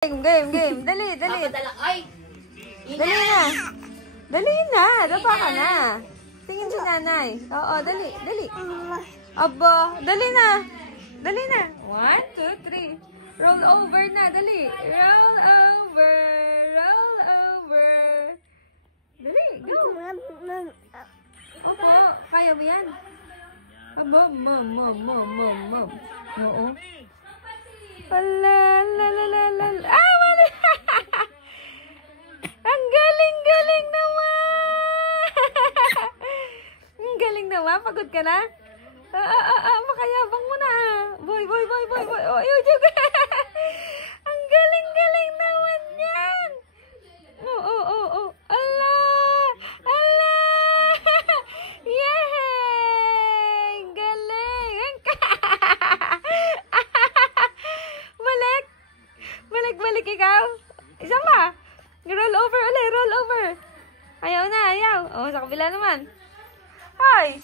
Game. Dali. Ay! Dali na. Dali na. Dapa ka na. Tingin si nanay. Oo, dali. Aba, dali na. 1, 2, 3. Roll over na. Dali. Roll over. Dali, go. Opo, kaya mo yan. Aba, mom. Oo. Wala. Mali. Ang galing naman. Ang galing naman. Pagod ka na? Makayabang mo na. Boy. Ang galing naman yan. Oo. Ala. Yay! Galing. Balik ikaw. Isa pa. Roll over ulit. Ayaw na. O, sa kabila naman. Ay!